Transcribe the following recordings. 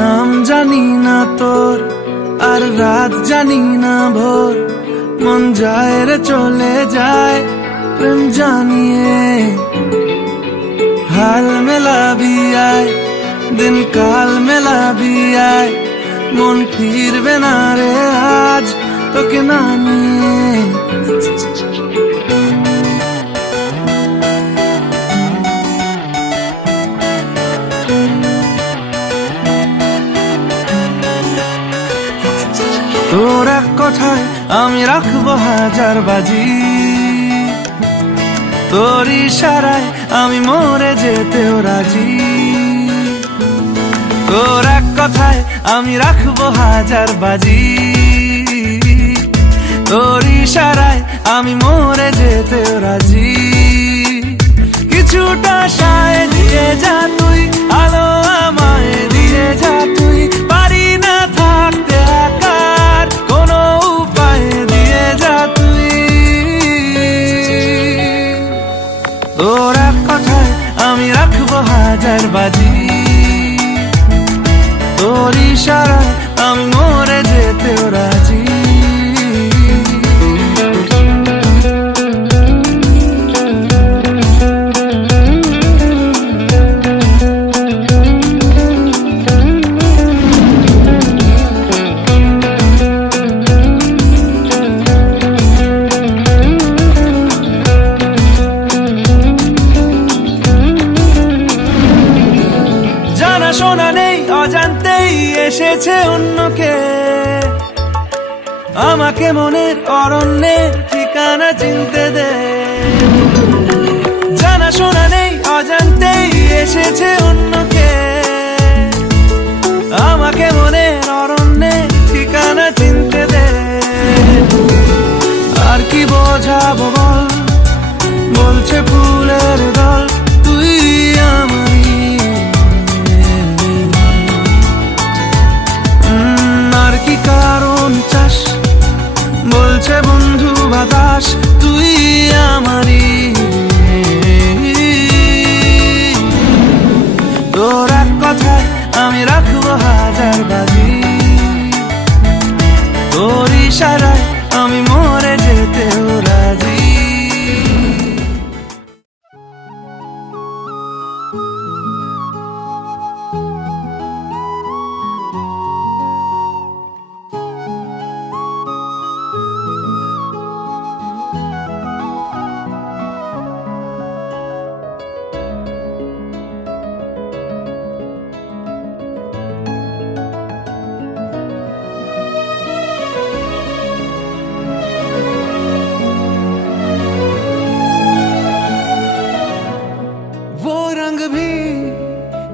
নাম জানি না তোর, আর রাত জানি না ভোর, মন যায় রে চলে যায় প্রেম জানিয়ে। हाल मिला भी आए, दिन काल मिला भी आए, मन फिर बिना रे आज तो के नानिए। তোর এক কথায় আমি রাখবো হাজার বাজি, তোর ইশারায় আমি মরে যেতেও রাজি। তোর এক কথায় আমি রাখবো হাজার বাজি, তোর ইশারায় আমি মরে যেতেও রাজি। কিছুটা সায় দিয়ে যা তুই, আলো আমায় দিয়ে যা তুই, পারি না থাকতে একার কোনো উপায় দিয়ে যা তুই। তোর এক কথায় আমি রাখবো হাজার বাজি, তোর ইশারায় আমি মরে যেতেও রাজি। শোনা নেই অজান্তেই এসেছে অন্যকে, আমাকে মনের অরণ্যের ঠিকানা চিনতে দে। জানা শোনা নেই অজান্তেই এসেছে অন্যকে, আমাকে মনের অরণ্যের ঠিকানা চিনতে দে। আর কি বোঝাবো বল, বলছে ফুলের দল তুই আমারই। কি কারণ চাস, বলছে বন্ধু বাতাস তুই আমারই। তোর এক কথায় আমি রাখবো হাজার বাজি, তোর ইশারায় আমি মরে যেতেও রাজি।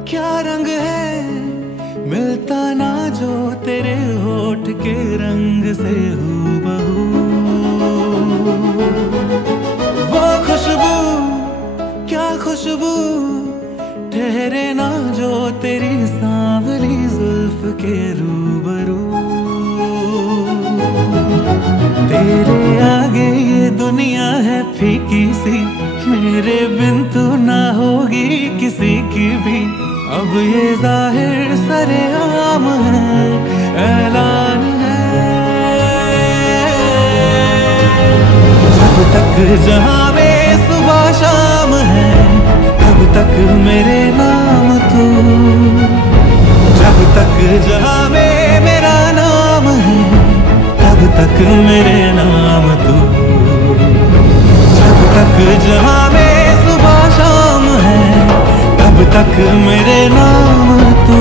क्या रंग है मिलता ना जो तेरे होठ के रंग से हूबहू, वो खुशबू क्या खुशबू ठहरे ना जो तेरी सांवली जुल्फ के रूबरू। तेरे आगे ये दुनिया है फीकी सी, मेरे बिन तू ना होगी किसी की भी। अब ये जाहिर सरेआम है, ऐलान है। जब तक जहाँ में सुबह शाम है, तब तक मेरे नाम तू। जब तक जहाँ में मेरा नाम है, तब तक मेरे नाम तू। जब तक जहाँ में सुबह शाम है, तब तक मेरे नाम तू।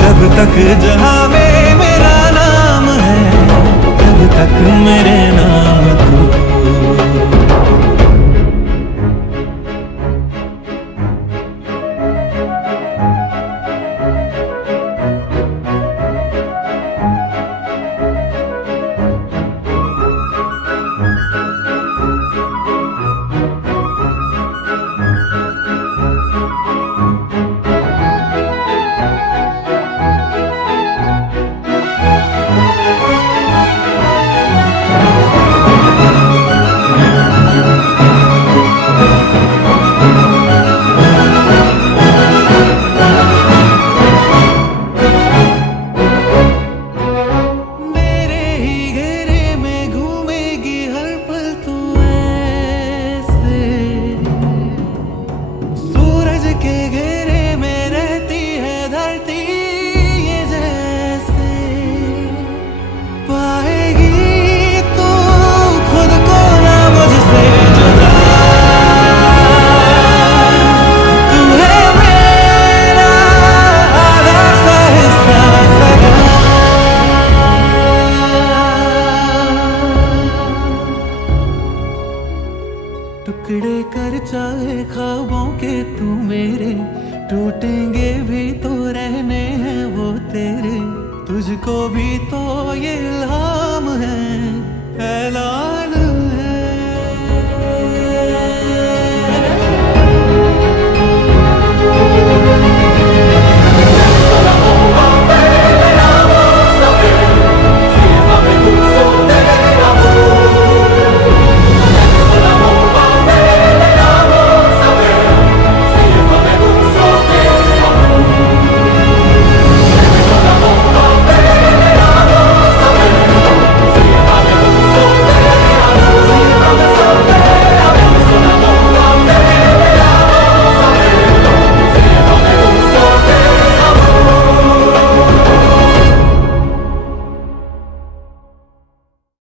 जब तक जहाँ में मेरा नाम है, तब तक मेरे